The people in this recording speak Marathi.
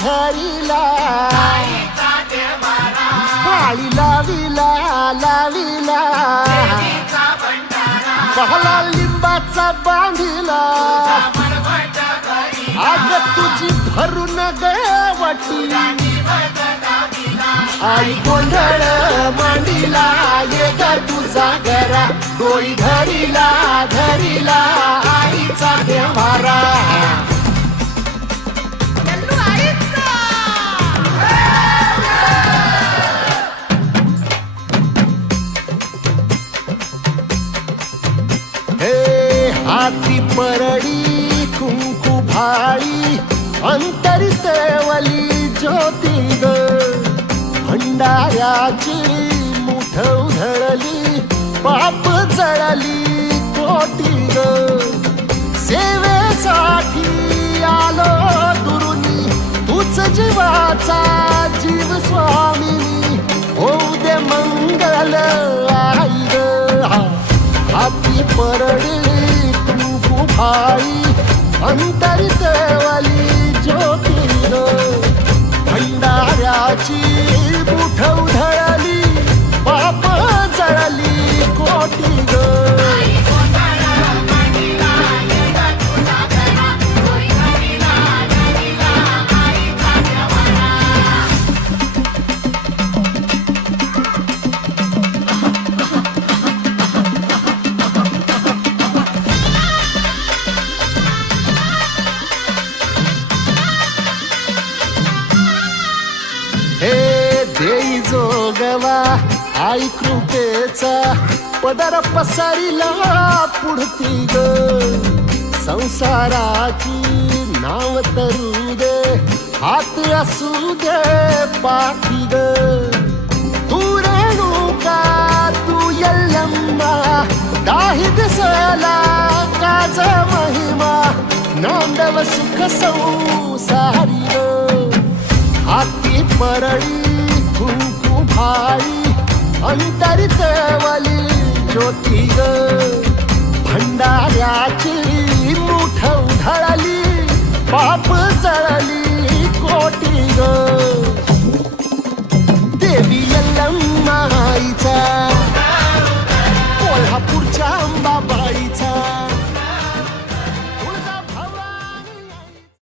धरिला आळी लाविला लाविला पहला लिंबाचा बांधिला आग तुझी भरून गवटी आई गोंधळ मांडिला ये ग तुझा घरा डोई धरिला धरिला आईचा देवारा हे हाती परडी कुंकू भाळी अंतरितवली ज्योती ग भंडाऱ्याची मुठ उधळली पाप जळली कोटी ग सेवेसाठी आलो दुरुनी तूच जीवाचा जीव स्वामिनी होऊ दे मंगल आई ग हाती परडी कुंकू भाळी अंतरितवली ज्योती ग भंडाऱ्याची मुठ उधळली पाप जळली कोटी ग हे देई जोगवा आई कृपेचा पदर पसरिला पुढती ग संसाराची नाव तरू दे हात असू दे पाठी ग तू रेणुका तू यल्लम्मा दाही दिसला काज महिमा नांदव सुख संसारी ग हाती परळी कुंकू भाळी अंतरितवली ज्योती ग भंडाऱ्याची मुठ उधळली पाप जळली कोटी ग देवी यल्लम्मा आईचा कोल्हापूरच्या अंबाबाईचा